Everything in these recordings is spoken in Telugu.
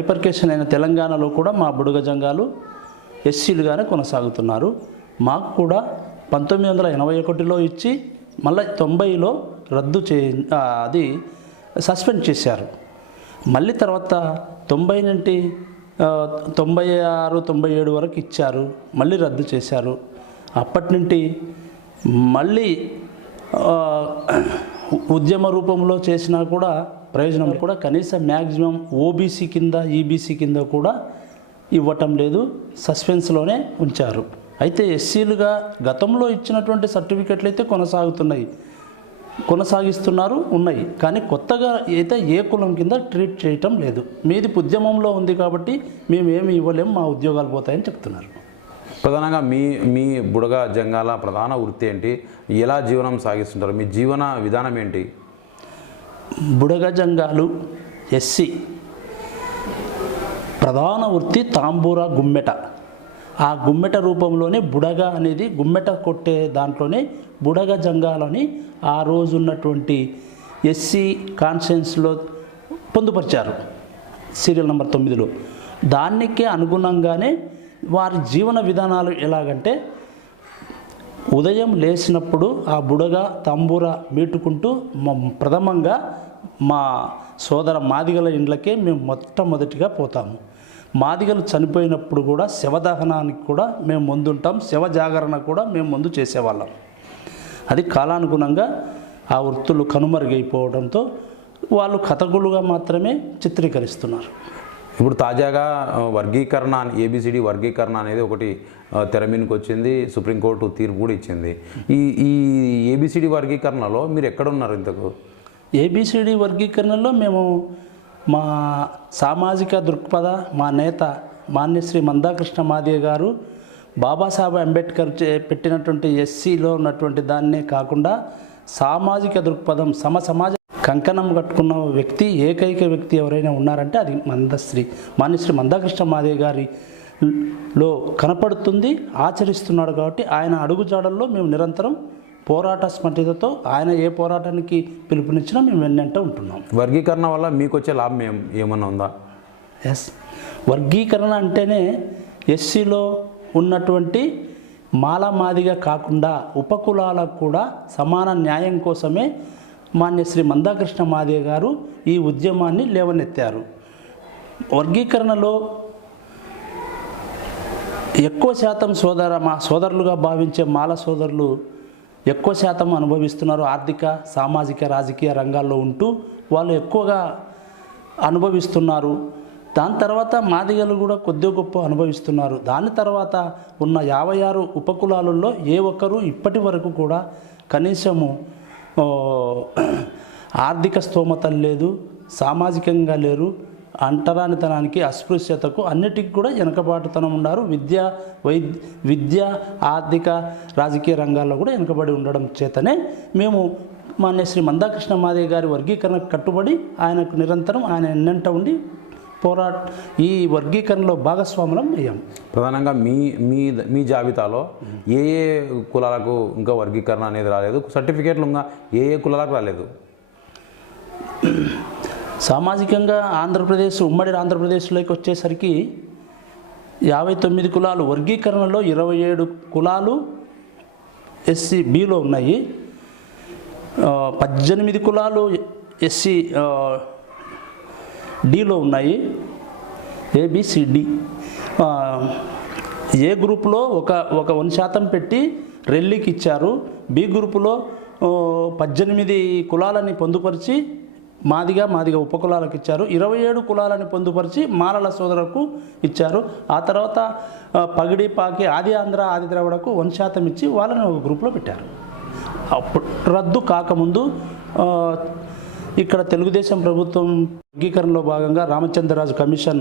బైపర్కేషన్ అయిన తెలంగాణలో కూడా మా బుడగ జంగాలు ఎస్సీలుగానే కొనసాగుతున్నారు. మాకు కూడా 1981లో ఇచ్చి మళ్ళీ 90లో రద్దు అది సస్పెండ్ చేశారు. మళ్ళీ తర్వాత 90 నుండి 96, 97 వరకు ఇచ్చారు, మళ్ళీ రద్దు చేశారు. అప్పటి నుండి మళ్ళీ ఉద్యమ రూపంలో చేసినా కూడా ప్రయోజనం కూడా కనీసం మ్యాక్సిమం ఓబీసీ కింద ఈబీసీ కింద కూడా ఇవ్వటం లేదు, సస్పెన్స్లోనే ఉంచారు. అయితే ఎస్సీలుగా గతంలో ఇచ్చినటువంటి సర్టిఫికెట్లు అయితే కొనసాగిస్తున్నారు ఉన్నాయి, కానీ కొత్తగా అయితే ఏ కులం కింద ట్రీట్ చేయటం లేదు. మీది ఉద్యమంలో ఉంది కాబట్టి మేము ఏమి ఇవ్వలేము, మా ఉద్యోగాలు పోతాయని చెప్తున్నారు. ప్రధానంగా మీ బుడగ జంగాల ప్రధాన వృత్తి ఏంటి, ఎలా జీవనం సాగిస్తుంటారు, మీ జీవన విధానం ఏంటి? బుడగ జంగాలు ఎస్సీ ప్రధాన వృత్తి తాంబూరా గుమ్మెట. ఆ గుమ్మెట రూపంలోనే బుడగ అనేది గుమ్మెట కొట్టే దాంట్లోనే బుడగ జంగాలని ఆ రోజు ఉన్నటువంటి ఎస్సీ కాన్ఫరెన్స్లో పొందుపరిచారు సీరియల్ నెంబర్ 9లో. దానికే అనుగుణంగానే వారి జీవన విధానాలు ఎలాగంటే ఉదయం లేచినప్పుడు ఆ బుడగ తంబూర మీటుకుంటూ ప్రథమంగా మా సోదర మాదిగల ఇండ్లకే మేము మొట్టమొదటిగా పోతాము. మాదిగలు చనిపోయినప్పుడు కూడా శవదహనానికి కూడా మేము ముందుంటాం, శవ జాగరణ కూడా మేము ముందు చేసేవాళ్ళం. అది కాలానుగుణంగా ఆ వృత్తులు కనుమరుగైపోవడంతో వాళ్ళు కథకులుగా మాత్రమే చిత్రీకరిస్తున్నారు. ఇప్పుడు తాజాగా వర్గీకరణ, ఏబిసిడి వర్గీకరణ అనేది ఒకటి తెర మీదకి వచ్చింది, సుప్రీంకోర్టు తీర్పు కూడా ఇచ్చింది. ఈ ఏబిసిడి వర్గీకరణలో మీరు ఎక్కడున్నారు? ఇంతకు ఏబిసిడి వర్గీకరణలో మేము మా సామాజిక దృక్పథ మా నేత మాన్యశ్రీ మందాకృష్ణ మాదిగ గారు బాబాసాహెబ్ అంబేద్కర్ పెట్టినటువంటి ఎస్సీలో ఉన్నటువంటి దాన్నే కాకుండా సామాజిక దృక్పథం సమాజ కంకణం కట్టుకున్న వ్యక్తి, ఏకైక వ్యక్తి ఎవరైనా ఉన్నారంటే అది మాన్యశ్రీ మందాకృష్ణ మాదిగ గారిలో కనపడుతుంది, ఆచరిస్తున్నాడు. కాబట్టి ఆయన అడుగుజాడల్లో మేము నిరంతరం పోరాట స్మృతితో ఆయన ఏ పోరాటానికి పిలుపునిచ్చినా మేము వెన్నంట ఉంటున్నాం. వర్గీకరణ వల్ల మీకు వచ్చే లాభం ఏమన్నా ఉందా? ఎస్, వర్గీకరణ అంటేనే ఎస్సీలో ఉన్నటువంటి మాలమాదిగా కాకుండా ఉపకులాలకు కూడా సమాన న్యాయం కోసమే మాన్యశ్రీ మందాకృష్ణ మాదిగ గారు ఈ ఉద్యమాన్ని లేవనెత్తారు. వర్గీకరణలో ఎక్కువ శాతం మా సోదరులుగా భావించే మాల సోదరులు ఎక్కువ శాతం అనుభవిస్తున్నారు. ఆర్థిక, సామాజిక, రాజకీయ రంగాల్లో ఉంటూ వాళ్ళు ఎక్కువగా అనుభవిస్తున్నారు. దాని తర్వాత మాదిగలు కూడా కొద్ది గొప్ప అనుభవిస్తున్నారు. దాని తర్వాత ఉన్న 56 ఉపకులాలలో ఏ ఒక్కరూ ఇప్పటి వరకు కూడా కనీసము ఆర్థిక స్తోమత లేదు, సామాజికంగా లేరు, అంటరానితనానికి, అస్పృశ్యతకు అన్నిటికీ కూడా వెనకబాటుతనం ఉన్నారు. విద్య, ఆర్థిక, రాజకీయ రంగాల్లో కూడా వెనకబడి ఉండడం చేతనే మేము మాన్యశ్రీ మందాకృష్ణ మాదిగ గారి వర్గీకరణకు కట్టుబడి ఆయనకు నిరంతరం ఆయన ఎన్నంట ఉండి ఈ వర్గీకరణలో భాగస్వాములం అయ్యాం. ప్రధానంగా మీ జాబితాలో ఏ కులాలకు ఇంకా వర్గీకరణ అనేది రాలేదు, సర్టిఫికేట్లు ఇంకా ఏ కులాలకు రాలేదు? సామాజికంగా ఉమ్మడి ఆంధ్రప్రదేశ్లోకి వచ్చేసరికి 59 కులాలు, వర్గీకరణలో 27 కులాలు ఎస్సీ బిలో ఉన్నాయి, 18 కులాలు ఎస్సీ డిలో ఉన్నాయి, ఏబిసిడి. ఏ గ్రూపులో ఒక 1% పెట్టి రెల్లీకి ఇచ్చారు. బి గ్రూపులో 18 కులాలని పొందుపరిచి మాదిగ ఉపకులాలకు ఇచ్చారు. 27 కులాలని పొందుపరిచి మాలల సోదరులకు ఇచ్చారు. ఆ తర్వాత పగిడి, పాకి, ఆది ఆంధ్ర, ఆది ద్రావిడకు 1% ఇచ్చి వాళ్ళని ఒక గ్రూప్లో పెట్టారు. అప్పుడు రద్దు కాకముందు ఇక్కడ తెలుగుదేశం ప్రభుత్వం వర్గీకరణలో భాగంగా రామచంద్రరాజు కమిషన్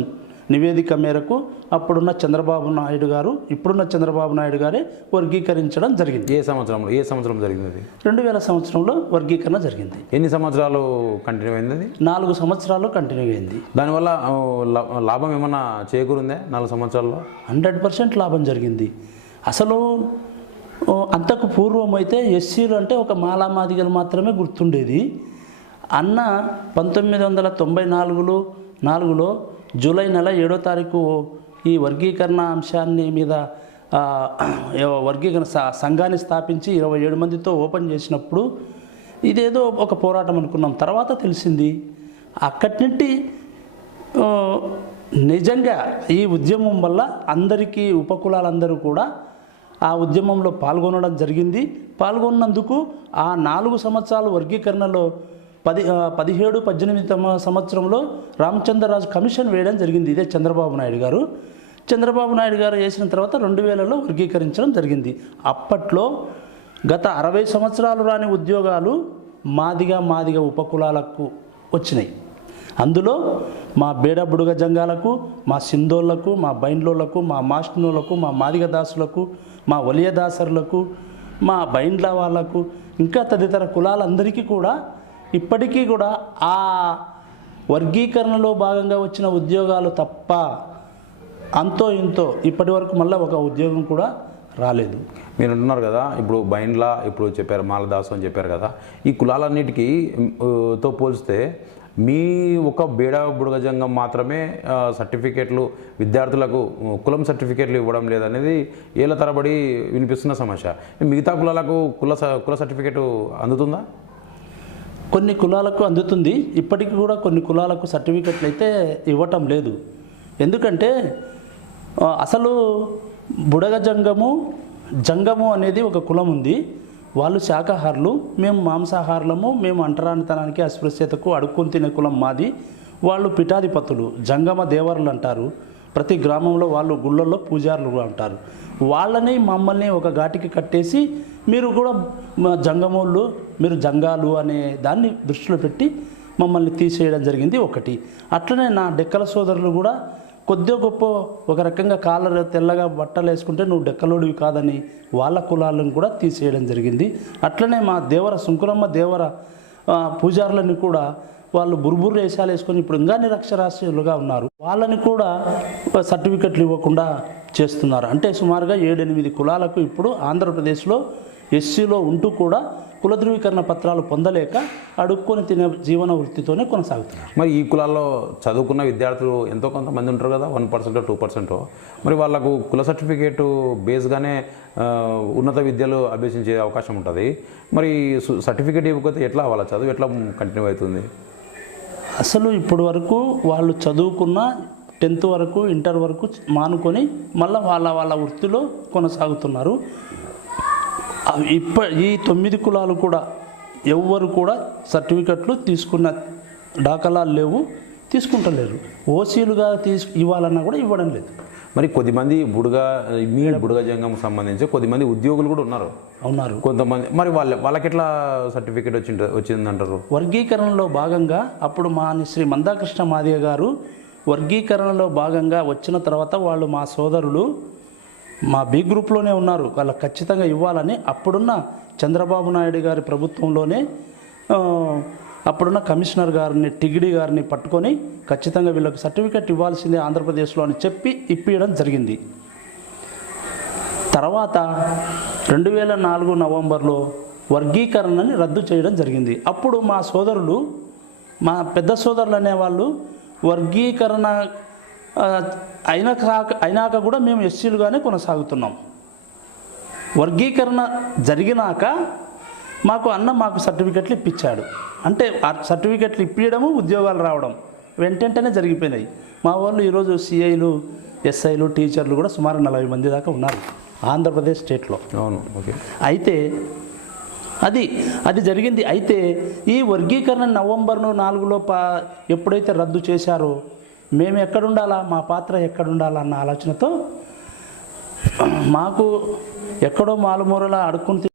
నివేదిక మేరకు అప్పుడున్న చంద్రబాబు నాయుడు గారు, ఇప్పుడున్న చంద్రబాబు నాయుడు గారే వర్గీకరించడం జరిగింది. ఏ సంవత్సరం జరిగింది? 2000 సంవత్సరంలో వర్గీకరణ జరిగింది. ఎన్ని సంవత్సరాలు కంటిన్యూ అయింది? 4 సంవత్సరాలు కంటిన్యూ అయింది. దానివల్ల లాభం ఏమన్నా చేకూరిందా? 4 సంవత్సరాల్లో 100% లాభం జరిగింది. అసలు అంతకు పూర్వం అయితే ఎస్సీలు అంటే ఒక మాదిగలు మాత్రమే గుర్తుండేది. అన్న 1994లో జూలై నెల 7వ తారీఖు ఈ వర్గీకరణ అంశాన్ని మీద వర్గీకరణ సంఘాన్ని స్థాపించి 27 మందితో ఓపెన్ చేసినప్పుడు ఇదేదో ఒక పోరాటం అనుకున్నాం. తర్వాత తెలిసింది అక్కడి నుండి నిజంగా ఈ ఉద్యమం వల్ల అందరికీ ఉపకులాలందరూ కూడా ఆ ఉద్యమంలో పాల్గొనడం జరిగింది. పాల్గొన్నందుకు ఆ 4 సంవత్సరాలు వర్గీకరణలో 17, 18 సంవత్సరంలో రామచంద్రరాజు కమిషన్ వేయడం జరిగింది. ఇదే చంద్రబాబు నాయుడు గారు వేసిన తర్వాత 2000లో వర్గీకరించడం జరిగింది. అప్పట్లో గత 60 సంవత్సరాలు రాని ఉద్యోగాలు మాదిగ ఉపకులాలకు వచ్చినాయి. అందులో మా బేడ బుడుగ జంగాలకు, మా సింధోళ్లకు, మా బైండ్లోళ్లకు, మా మాస్టినోళ్లకు, మా మాదిగ దాసులకు, మా వలియ దాసరులకు, మా బైండ్ల వాళ్ళకు, ఇంకా తదితర కులాలందరికీ కూడా ఇప్పటికీ కూడా ఆ వర్గీకరణలో భాగంగా వచ్చిన ఉద్యోగాలు తప్ప అంతో ఇంతో ఇప్పటి వరకు మళ్ళీ ఒక ఉద్యోగం కూడా రాలేదు. మీరు అంటున్నారు కదా, ఇప్పుడు బైండ్లా ఇప్పుడు చెప్పారు, మాలదాసు అని చెప్పారు కదా, ఈ కులాలన్నిటికీ తో పోల్స్తే మీ ఒక బేడ బుడగ జంగం మాత్రమే సర్టిఫికేట్లు విద్యార్థులకు కులం సర్టిఫికేట్లు ఇవ్వడం లేదనేది ఏళ్ళ తరబడి వినిపిస్తున్న సమస్య. మిగతా కులాలకు కుల సర్టిఫికేట్ అందుతుందా? కొన్ని కులాలకు అందుతుంది. ఇప్పటికీ కూడా కొన్ని కులాలకు సర్టిఫికెట్లు అయితే ఇవ్వటం లేదు. ఎందుకంటే అసలు బుడగ జంగము అనేది ఒక కులం ఉంది. వాళ్ళు శాకాహారులు, మేము మాంసాహారులము, మేము అంటరానితనానికి అస్పృశ్యతకు అడుక్కొని తినే కులం మాది. వాళ్ళు పిఠాధిపతులు, జంగమ దేవరులు అంటారు. ప్రతి గ్రామంలో వాళ్ళు గుళ్ళల్లో పూజారులు అంటారు. వాళ్ళని మమ్మల్ని ఒక ఘాటికి కట్టేసి మీరు కూడా జంగమోళ్ళు, మీరు జంగాలు అనే దాన్ని దృష్టిలో పెట్టి మమ్మల్ని తీసేయడం జరిగింది ఒకటి. అట్లనే నా డెక్కల సోదరులు కూడా కొద్దిగా గొప్ప ఒక రకంగా కాళ్ళ తెల్లగా బట్టలు వేసుకుంటే నువ్వు డెక్కలోడివి కాదని వాళ్ళ కులాలను కూడా తీసేయడం జరిగింది. అట్లనే మా సుంకురమ్మ దేవర పూజారులని కూడా వాళ్ళు బుర్బుర్రు వేషాలు వేసుకొని ఇప్పుడు ఇంకా నిరక్షరాస్యులుగా ఉన్నారు. వాళ్ళని కూడా సర్టిఫికెట్లు ఇవ్వకుండా చేస్తున్నారు. అంటే సుమారుగా 7-8 కులాలకు ఇప్పుడు ఆంధ్రప్రదేశ్లో ఎస్సీలో ఉంటూ కూడా కుల ధృవీకరణ పత్రాలు పొందలేక అడుక్కొని తినే జీవన వృత్తితోనే కొనసాగుతున్నారు. మరి ఈ కులాల్లో చదువుకున్న విద్యార్థులు ఎంతో కొంతమంది ఉంటారు కదా, 1%, 2%. మరి వాళ్ళకు కుల సర్టిఫికేటు బేస్గానే ఉన్నత విద్యలు అభ్యసించే అవకాశం ఉంటుంది. మరి సర్టిఫికేట్ ఇవ్వకపోతే ఎట్లా వాళ్ళ చదువు ఎట్లా కంటిన్యూ అవుతుంది? అసలు ఇప్పటి వరకు వాళ్ళు చదువుకున్న 10th వరకు, ఇంటర్ వరకు మానుకొని మళ్ళీ వాళ్ళ వృత్తిలో కొనసాగుతున్నారు. ఈ 9 కులాలు కూడా ఎవ్వరు కూడా సర్టిఫికెట్లు తీసుకున్న దాఖలాలు లేవు, తీసుకుంటలేరు. ఓసీలుగా ఇవ్వాలన్నా కూడా ఇవ్వడం లేదు. మరి కొద్దిమంది బుడగ జంగం సంబంధించి కొద్దిమంది ఉద్యోగులు కూడా ఉన్నారు కొంతమంది. మరి వాళ్ళకి ఎట్లా సర్టిఫికేట్ వచ్చిందంటారు? వర్గీకరణలో భాగంగా అప్పుడు మా శ్రీ మందాకృష్ణ మాదిగ గారు వర్గీకరణలో భాగంగా వచ్చిన తర్వాత వాళ్ళు మా సోదరులు మా బి గ్రూప్లోనే ఉన్నారు, వాళ్ళకి ఖచ్చితంగా ఇవ్వాలని అప్పుడున్న చంద్రబాబు నాయుడు గారి ప్రభుత్వంలోనే అప్పుడున్న కమిషనర్ గారిని, టిగిడి గారిని పట్టుకొని ఖచ్చితంగా వీళ్ళకి సర్టిఫికెట్ ఇవ్వాల్సిందే ఆంధ్రప్రదేశ్లో అని చెప్పి ఇప్పించడం జరిగింది. తర్వాత 2004 నవంబర్లో వర్గీకరణని రద్దు చేయడం జరిగింది. అప్పుడు మా సోదరులు, మా పెద్ద సోదరులు అనేవాళ్ళు వర్గీకరణ అయినాక కూడా మేము ఎస్సీలుగానే కొనసాగుతున్నాం. వర్గీకరణ జరిగినాక మాకు సర్టిఫికెట్లు ఇప్పించాడు. అంటే సర్టిఫికెట్లు ఇప్పించడము, ఉద్యోగాలు రావడం వెంటనే జరిగిపోయినాయి. మా వాళ్ళు ఈరోజు సిఐలు, ఎస్ఐలు, టీచర్లు కూడా సుమారు 40 మంది దాకా ఉన్నారు ఆంధ్రప్రదేశ్ స్టేట్లో. అవును, ఓకే. అయితే అది జరిగింది. అయితే ఈ వర్గీకరణ నవంబర్ 4లో ఎప్పుడైతే రద్దు చేశారో మేము ఎక్కడుండాలా, మా పాత్ర ఎక్కడుండాలా అన్న ఆలోచనతో మాకు ఎక్కడో మాలుమూరలా అడుక్కుంటే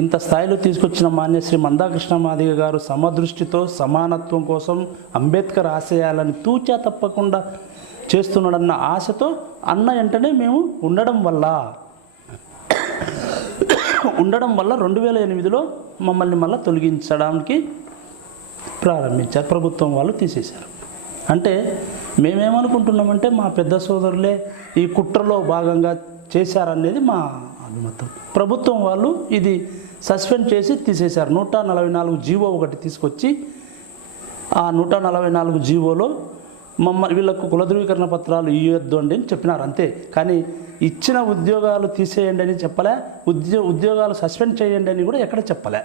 ఇంత స్థాయిలో తీసుకొచ్చిన మాన్యశ్రీ మందాకృష్ణ మాదిగ గారు సమదృష్టితో సమానత్వం కోసం అంబేద్కర్ ఆశయాలని తూచా తప్పకుండా చేస్తున్నాడన్న ఆశతో అన్న వెంటనే మేము ఉండడం వల్ల 2008లో మమ్మల్ని మళ్ళీ తొలగించడానికి ప్రారంభించారు. ప్రభుత్వం వాళ్ళు తీసేశారు. అంటే మేమేమనుకుంటున్నామంటే మా పెద్ద సోదరులే ఈ కుట్రలో భాగంగా చేశారనేది మా అభిమతం. ప్రభుత్వం వాళ్ళు ఇది సస్పెండ్ చేసి తీసేశారు. 144 జీవో ఒకటి తీసుకొచ్చి ఆ 144 జీవోలో వీళ్ళకు కుల ధృవీకరణ పత్రాలు ఇవ్వద్దు అండి అని చెప్పినారు అంతే. కానీ ఇచ్చిన ఉద్యోగాలు తీసేయండి అని చెప్పలే, ఉద్యోగాలు సస్పెండ్ చేయండి అని కూడా ఎక్కడ చెప్పలే.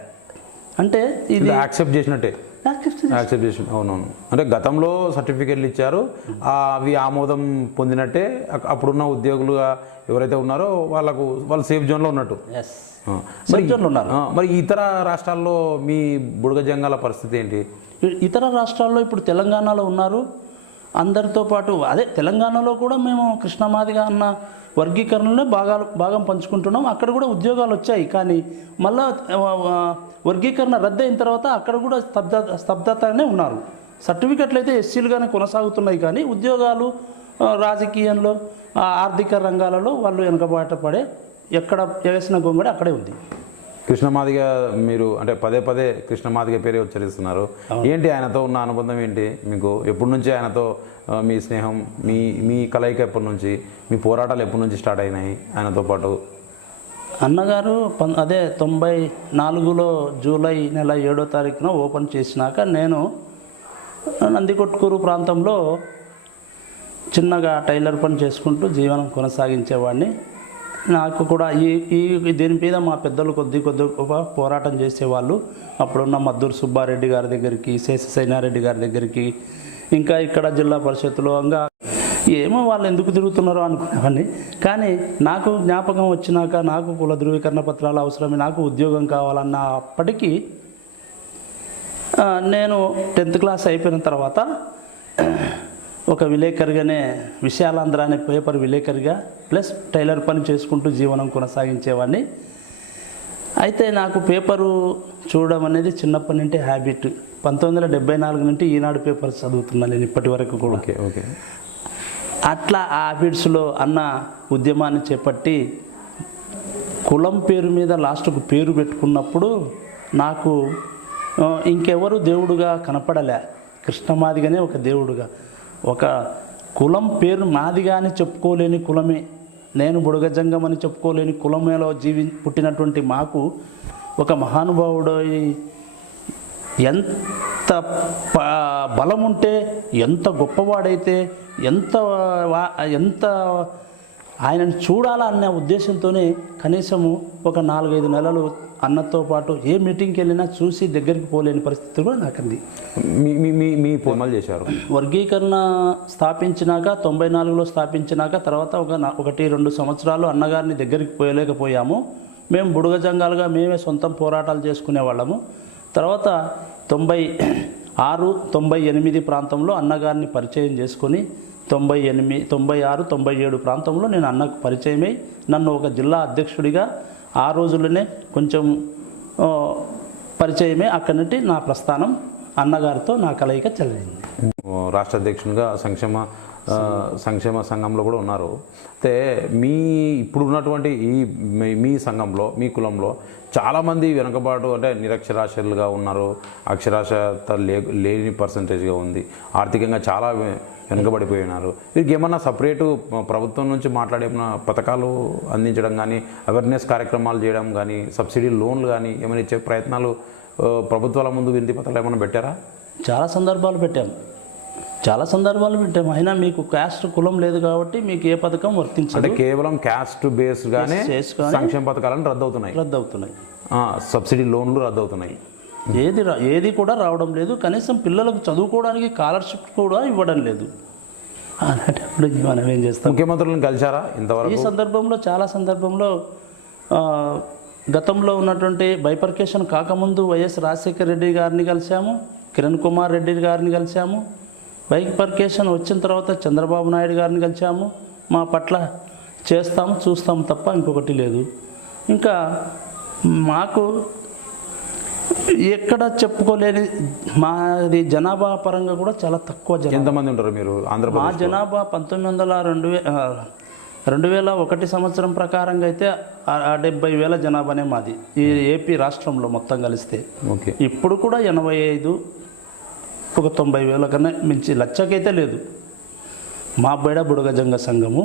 అంటే ఇది యాక్సెప్ట్ చేసినట్టే, యాక్సెప్ట్ చేసి. అవునవును, అంటే గతంలో సర్టిఫికెట్లు ఇచ్చారు, అవి ఆమోదం పొందినట్టే. అప్పుడున్న ఉద్యోగులుగా ఎవరైతే ఉన్నారో వాళ్ళు సేఫ్ జోన్లో ఉన్నట్టు. మరి ఇతర రాష్ట్రాల్లో మీ బుడగ జంగాల పరిస్థితి ఏంటి? ఇతర రాష్ట్రాల్లో ఇప్పుడు తెలంగాణలో ఉన్నారు అందరితో పాటు. అదే తెలంగాణలో కూడా మేము కృష్ణమాదిగ అన్న వర్గీకరణలో భాగం పంచుకుంటున్నాం. అక్కడ కూడా ఉద్యోగాలు వచ్చాయి. కానీ మళ్ళా వర్గీకరణ రద్దు అయిన తర్వాత అక్కడ కూడా స్తబ్దతనే ఉన్నారు. సర్టిఫికెట్లు అయితే ఎస్సీలుగానే కొనసాగుతున్నాయి. కానీ ఉద్యోగాలు రాజకీయంలో ఆర్థిక రంగాలలో వాళ్ళు వెనుకబాట పడే, ఎక్కడ వేసిన గొంగడి అక్కడే ఉంది. కృష్ణమాదిగ మీరు అంటే పదే పదే కృష్ణమాదిగ పేరే ఉచ్చరిస్తున్నారు. ఏంటి ఆయనతో ఉన్న అనుబంధం ఏంటి మీకు? ఎప్పటి నుంచి ఆయనతో మీ స్నేహం, మీ కలయిక ఎప్పటి నుంచి, మీ పోరాటాలు ఎప్పటి నుంచి స్టార్ట్ అయినాయి ఆయనతో పాటు? అన్నగారు అదే 94లో జూలై నెల 7వ తారీఖున ఓపెన్ చేసినాక నేను నందికొట్కూరు ప్రాంతంలో చిన్నగా టైలర్ పని చేసుకుంటూ జీవనం కొనసాగించేవాడిని. నాకు కూడా దీని మీద మా పెద్దలు కొద్ది పోరాటం చేసేవాళ్ళు. అప్పుడున్న మద్దూరు సుబ్బారెడ్డి గారి దగ్గరికి, శేషసైనారెడ్డి గారి దగ్గరికి, ఇంకా ఇక్కడ జిల్లా పరిషత్తులో ఇంకా ఏమో వాళ్ళు ఎందుకు తిరుగుతున్నారో అనుకునేవాడిని. కానీ నాకు జ్ఞాపకం వచ్చినాక నాకు కుల ధృవీకరణ పత్రాలు అవసరమే, నాకు ఉద్యోగం కావాలన్న అప్పటికి నేను 10th క్లాస్ అయిపోయిన తర్వాత ఒక విలేకరిగానే, విశాలాంధ్ర అనే పేపర్ విలేకరిగా ప్లస్ టైలర్ పని చేసుకుంటూ జీవనం కొనసాగించేవాడిని. అయితే నాకు పేపరు చూడడం అనేది చిన్నప్పటి నుండి హ్యాబిట్. 1974 నుండి ఈనాడు పేపర్ చదువుతున్నాను నేను ఇప్పటి వరకు కూడా. ఓకే. అట్లా ఆ హ్యాబిట్స్లో అన్న ఉద్యమాన్ని చేపట్టి కులం పేరు మీద లాస్ట్కు పేరు పెట్టుకున్నప్పుడు నాకు ఇంకెవరు దేవుడుగా కనపడలే. కృష్ణమాదిగనే ఒక దేవుడుగా. ఒక కులం పేరు మాదిగా అని చెప్పుకోలేని కులమే, నేను బుడగజంగం అని చెప్పుకోలేని కులమేలో పుట్టినటువంటి మాకు ఒక మహానుభావుడు ఎంత బలం ఉంటే, ఎంత గొప్పవాడైతే, ఎంత ఆయనను చూడాలా అనే ఉద్దేశంతోనే కనీసము ఒక 4-5 నెలలు అన్నతో పాటు ఏ మీటింగ్కి వెళ్ళినా చూసి దగ్గరికి పోలేని పరిస్థితి కూడా నాకుంది. మీ పొమ్మలు చేశారు. వర్గీకరణ స్థాపించినాక 94లో స్థాపించినాక తర్వాత 1-2 సంవత్సరాలు అన్నగారిని దగ్గరికి పోయలేకపోయాము. మేము బుడగ జంగాలుగా మేమే సొంతం పోరాటాలు చేసుకునేవాళ్ళము. తర్వాత 96, 98 ప్రాంతంలో అన్నగారిని పరిచయం చేసుకొని 98, 96, 97 ప్రాంతంలో నేను అన్నకు పరిచయమై నన్ను ఒక జిల్లా అధ్యక్షుడిగా ఆ రోజుల్లోనే కొంచెం పరిచయమే. అక్కడి నుండి నా ప్రస్థానం అన్నగారితో నా కలయిక చెల్లింది. రాష్ట్ర అధ్యక్షునిగా సంక్షేమ సంఘంలో కూడా ఉన్నారు. అయితే ఇప్పుడు ఉన్నటువంటి మీ సంఘంలో, మీ కులంలో చాలామంది వెనుకబాటు అంటే నిరక్షరాస్యులుగా ఉన్నారు. అక్షరాస్యత లేని పర్సంటేజ్గా ఉంది. ఆర్థికంగా చాలా వెనుకబడిపోయి ఉన్నారు. వీరికి ఏమన్నా సపరేటు ప్రభుత్వం నుంచి మాట్లాడే పథకాలు అందించడం కానీ, అవేర్నెస్ కార్యక్రమాలు చేయడం కానీ, సబ్సిడీ లోన్లు కానీ ఏమైనా ఇచ్చే ప్రయత్నాలు ప్రభుత్వాల ముందు వినతి పత్రాలు ఏమైనా పెట్టారా? చాలా సందర్భాలు పెట్టాము. అయినా మీకు క్యాస్ట్ కులం లేదు కాబట్టి మీకు ఏ పథకం వర్తించదు. అంటే కేవలం క్యాస్ట్ బేస్డ్గానే సంక్షేమ పథకాలను రద్దవుతున్నాయి. సబ్సిడీ లోన్లు రద్దవుతున్నాయి. ఏది కూడా రావడం లేదు. కనీసం పిల్లలకు చదువుకోవడానికి స్కాలర్షిప్ కూడా ఇవ్వడం లేదు. అలాంటప్పుడు మనం ఏం చేస్తాం? ముఖ్యమంత్రులను కలిశారా ఇంతవరకు? ఈ సందర్భంలో చాలా సందర్భంలో గతంలో ఉన్నటువంటి బైపర్కేషన్ కాకముందు వైఎస్ రాజశేఖర రెడ్డి గారిని కలిశాము, కిరణ్ కుమార్ రెడ్డి గారిని కలిశాము. బైపర్కేషన్ వచ్చిన తర్వాత చంద్రబాబు నాయుడు గారిని కలిశాము. మా పట్ల చూస్తాము తప్ప ఇంకొకటి లేదు. ఇంకా మాకు ఎక్కడ చెప్పుకోలేని మాది జనాభా పరంగా కూడా చాలా తక్కువ. ఎంతమంది ఉంటారు మీరు ఆంధ్రప్రదేశ్? మా జనాభా 2001 సంవత్సరం ప్రకారంగా అయితే 70,000 జనాభానే మాది ఈ ఏపీ రాష్ట్రంలో మొత్తం కలిస్తే. ఓకే. ఇప్పుడు కూడా 85, ఒక 90,000 కన్నా మించి లక్షకైతే లేదు. మా బేడ బుడగజంగ సంఘము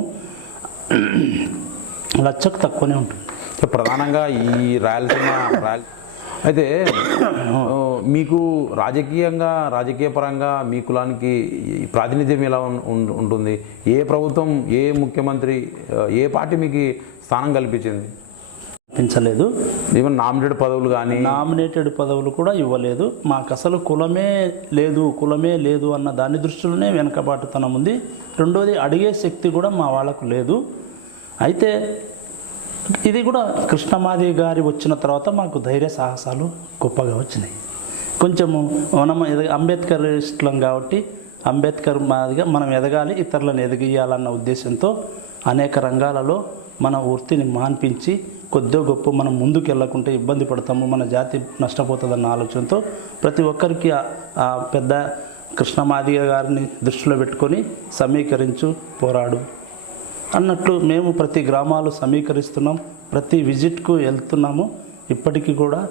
లక్షకు తక్కువనే ఉంటుంది. ప్రధానంగా ఈ రాయలసీమ అయితే మీకు రాజకీయ పరంగా మీ కులానికి ప్రాతినిధ్యం ఎలా ఉంటుంది? ఏ ప్రభుత్వం, ఏ ముఖ్యమంత్రి, ఏ పార్టీ మీకు స్థానం కల్పించింది? పెంచలేదు. ఈవెన్ నామినేటెడ్ పదవులు కూడా ఇవ్వలేదు. మాకు అసలు కులమే లేదు అన్న దాని దృష్టిలోనే వెనకబాటుతనం ఉంది. రెండోది అడిగే శక్తి కూడా మా వాళ్ళకు లేదు. అయితే ఇది కూడా కృష్ణమాది గారి వచ్చిన తర్వాత మాకు ధైర్య సాహసాలు గొప్పగా వచ్చినాయి. కొంచెము మనం అంబేద్కరిస్టులం కాబట్టి అంబేద్కర్ మాదిగా మనం ఎదగాలి, ఇతరులను ఎదిగియాలన్న ఉద్దేశంతో అనేక రంగాలలో మన వృత్తిని మాన్పించి కొద్దో గొప్ప మనం ముందుకు వెళ్ళకుంటే ఇబ్బంది పడతాము, మన జాతి నష్టపోతుందన్న ఆలోచనతో ప్రతి ఒక్కరికి ఆ పెద్ద కృష్ణమాదిగ గారిని దృష్టిలో పెట్టుకొని సమీకరించు, పోరాడు అన్నట్లు మేము ప్రతి గ్రామాలు సమీకరిస్తున్నాం, ప్రతి విజిట్కు వెళ్తున్నాము. ఇప్పటికీ కూడా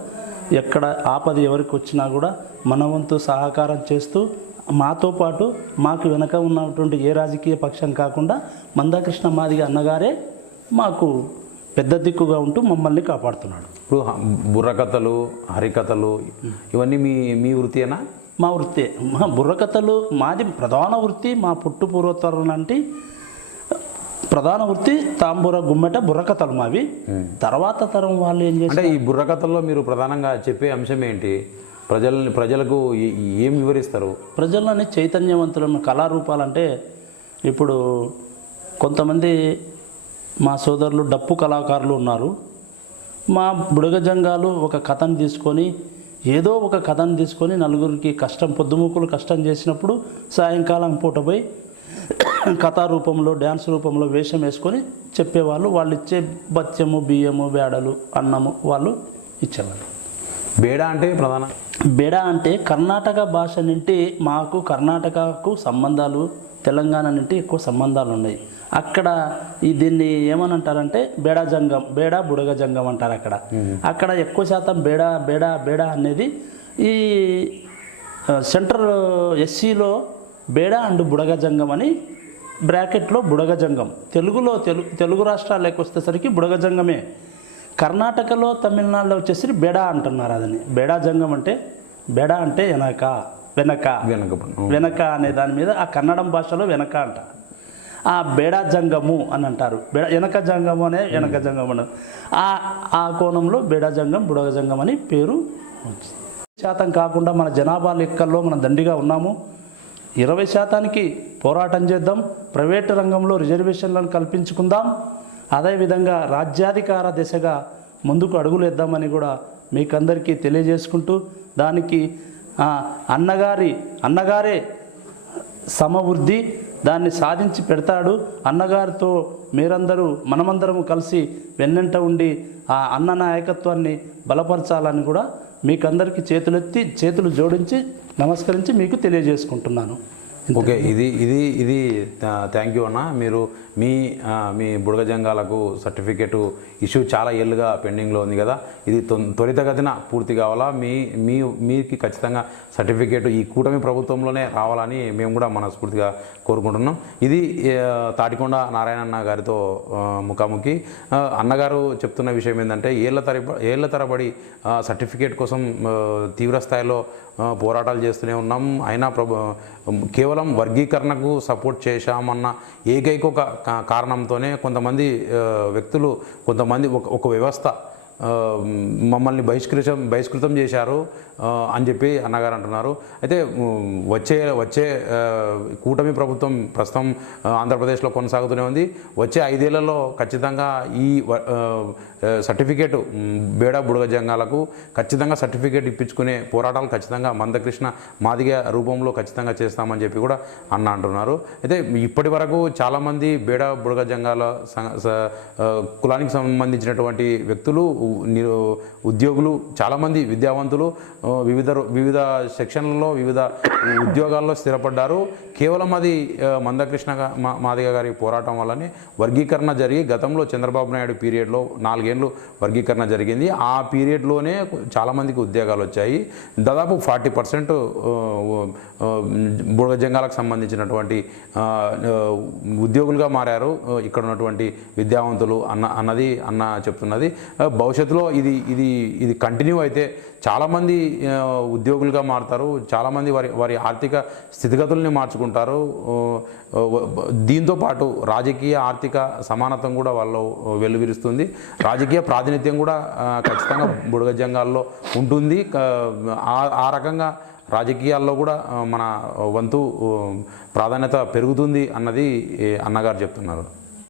ఎక్కడ ఆపద ఎవరికి వచ్చినా కూడా మన వంతు సహకారం చేస్తూ మాతో పాటు మాకు వెనక ఉన్నటువంటి ఏ రాజకీయ పక్షం కాకుండా మందాకృష్ణ మాదిగ అన్నగారే మాకు పెద్ద దిక్కుగా ఉంటూ మమ్మల్ని కాపాడుతున్నాడు. ఇప్పుడు బుర్రకథలు, హరికథలు ఇవన్నీ మీ వృత్తియేనా? మా వృత్తే. మా బుర్రకథలు మాది ప్రధాన వృత్తి. మా పుట్టు పూర్వోత్తరం లాంటి ప్రధాన వృత్తి తాంబూర గుమ్మెట బుర్రకథలు మావి. తర్వాత తరం వాళ్ళు ఏం చేస్తారు అంటే ఈ బుర్రకథల్లో మీరు ప్రధానంగా చెప్పే అంశం ఏంటి? ప్రజలకు ఏం వివరిస్తారు? ప్రజల్లోని చైతన్యవంతులైన కళారూపాలంటే ఇప్పుడు కొంతమంది మా సోదరులు డప్పు కళాకారులు ఉన్నారు. మా బుడగజంగాలు ఒక కథను తీసుకొని ఏదో ఒక కథను తీసుకొని నలుగురికి పొద్దుముకులు కష్టం చేసినప్పుడు సాయంకాలం పూట పోయి కథా రూపంలో, డ్యాన్స్ రూపంలో వేషం వేసుకొని చెప్పేవాళ్ళు. వాళ్ళు ఇచ్చే బత్యము, బియ్యము, బేడలు, అన్నము వాళ్ళు ఇచ్చేవాళ్ళు. బేడ అంటే కర్ణాటక భాష నుండి మాకు కర్ణాటకకు సంబంధాలు, తెలంగాణ నుండి ఎక్కువ సంబంధాలు ఉన్నాయి. అక్కడ దీన్ని ఏమని అంటారంటే బేడా బుడగ జంగం అంటారు. అక్కడ ఎక్కువ శాతం బేడా అనేది ఈ సెంట్రల్ ఎస్సీలో బేడా అండ్ బుడగ జంగం అని బ్రాకెట్లో బుడగ జంగం. తెలుగు రాష్ట్రాలకు వచ్చేసరికి బుడగ జంగమే. కర్ణాటకలో, తమిళనాడులో వచ్చేసరికి బేడా అంటున్నారు. అదని బేడా జంగం అంటే బేడా అంటే వెనక అనే దాని మీద ఆ కన్నడం భాషలో వెనక అంటారు. ఆ బేడా జంగము అని అంటారు. వెనక జంగము అని ఆ కోణంలో బేడా జంగం, బుడగ జంగం అని పేరు వచ్చింది. శాతం కాకుండా మన జనాభా లెక్కల్లో మనం దండిగా ఉన్నాము. 20% పోరాటం చేద్దాం. ప్రైవేటు రంగంలో రిజర్వేషన్లను కల్పించుకుందాం. అదేవిధంగా రాజ్యాధికార దిశగా ముందుకు అడుగులేద్దామని కూడా మీకందరికీ తెలియజేసుకుంటూ, దానికి అన్నగారే సమవృద్ధి దాన్ని సాధించి పెడతాడు. అన్నగారితో మనమందరము కలిసి వెన్నంట ఉండి ఆ అన్న నాయకత్వాన్ని బలపరచాలని కూడా మీకందరికీ చేతులు జోడించి నమస్కరించి మీకు తెలియజేసుకుంటున్నాను. ఓకే, ఇది థ్యాంక్ యూ అన్న. మీరు మీ బుడగ జంగాలకు సర్టిఫికేట్ ఇష్యూ చాలా ఏళ్ళుగా పెండింగ్లో ఉంది కదా, ఇది త్వరితగతిన పూర్తి కావాలా? మీకు ఖచ్చితంగా సర్టిఫికేట్ ఈ కూటమి ప్రభుత్వంలోనే రావాలని మేము కూడా మనస్ఫూర్తిగా కోరుకుంటున్నాం. ఇది తాటికొండ నారాయణన్న గారితో ముఖాముఖి. అన్నగారు చెప్తున్న విషయం ఏంటంటే ఏళ్ల తరబడి సర్టిఫికేట్ కోసం తీవ్ర స్థాయిలో పోరాటాలు చేస్తూనే ఉన్నాం. అయినా కేవలం వర్గీకరణకు సపోర్ట్ చేశామన్న ఏకైక కారణంతోనే కొంతమంది వ్యక్తులు, ఒక వ్యవస్థ మమ్మల్ని బహిష్కృతం చేశారు అని చెప్పి అన్నగారు అంటున్నారు. అయితే వచ్చే కూటమి ప్రభుత్వం ప్రస్తుతం ఆంధ్రప్రదేశ్లో కొనసాగుతూనే ఉంది. వచ్చే 5 ఏళ్లలో ఖచ్చితంగా ఈ సర్టిఫికేట్ బేడా బుడగ జంగాలకు ఖచ్చితంగా సర్టిఫికేట్ ఇప్పించుకునే పోరాటాలు ఖచ్చితంగా మందకృష్ణ మాదిగ రూపంలో ఖచ్చితంగా చేస్తామని చెప్పి కూడా అన్న అంటున్నారు. అయితే ఇప్పటి వరకు చాలామంది బేడా బుడగ జంగాల కులానికి సంబంధించినటువంటి వ్యక్తులు, ఉద్యోగులు, చాలామంది విద్యావంతులు వివిధ సెక్షన్లలో వివిధ ఉద్యోగాల్లో స్థిరపడ్డారు. కేవలం అది మందకృష్ణ మాదిగ గారి పోరాటం వల్లనే వర్గీకరణ జరిగి, గతంలో చంద్రబాబు నాయుడు పీరియడ్లో 4 ఏళ్ళు వర్గీకరణ జరిగింది. ఆ పీరియడ్లోనే చాలామందికి ఉద్యోగాలు వచ్చాయి. దాదాపు 40% బుడగ జంగాలకు సంబంధించినటువంటి ఉద్యోగులుగా మారారు ఇక్కడ ఉన్నటువంటి విద్యావంతులు అన్న చెప్తున్నది. భవిష్యత్తులో ఇది కంటిన్యూ అయితే చాలామంది ఉద్యోగులుగా మారుతారు, చాలామంది వారి ఆర్థిక స్థితిగతుల్ని మార్చుకుంటారు. దీంతో పాటు రాజకీయ ఆర్థిక సమానత్వం కూడా వాళ్ళు వెలువరిస్తుంది. రాజకీయ ప్రాతినిధ్యం కూడా ఖచ్చితంగా బుడగ జంగాల్లో ఉంటుంది. ఆ రకంగా రాజకీయాల్లో కూడా మన వంతు ప్రాధాన్యత పెరుగుతుంది అన్నది అన్నగారు చెప్తున్నారు.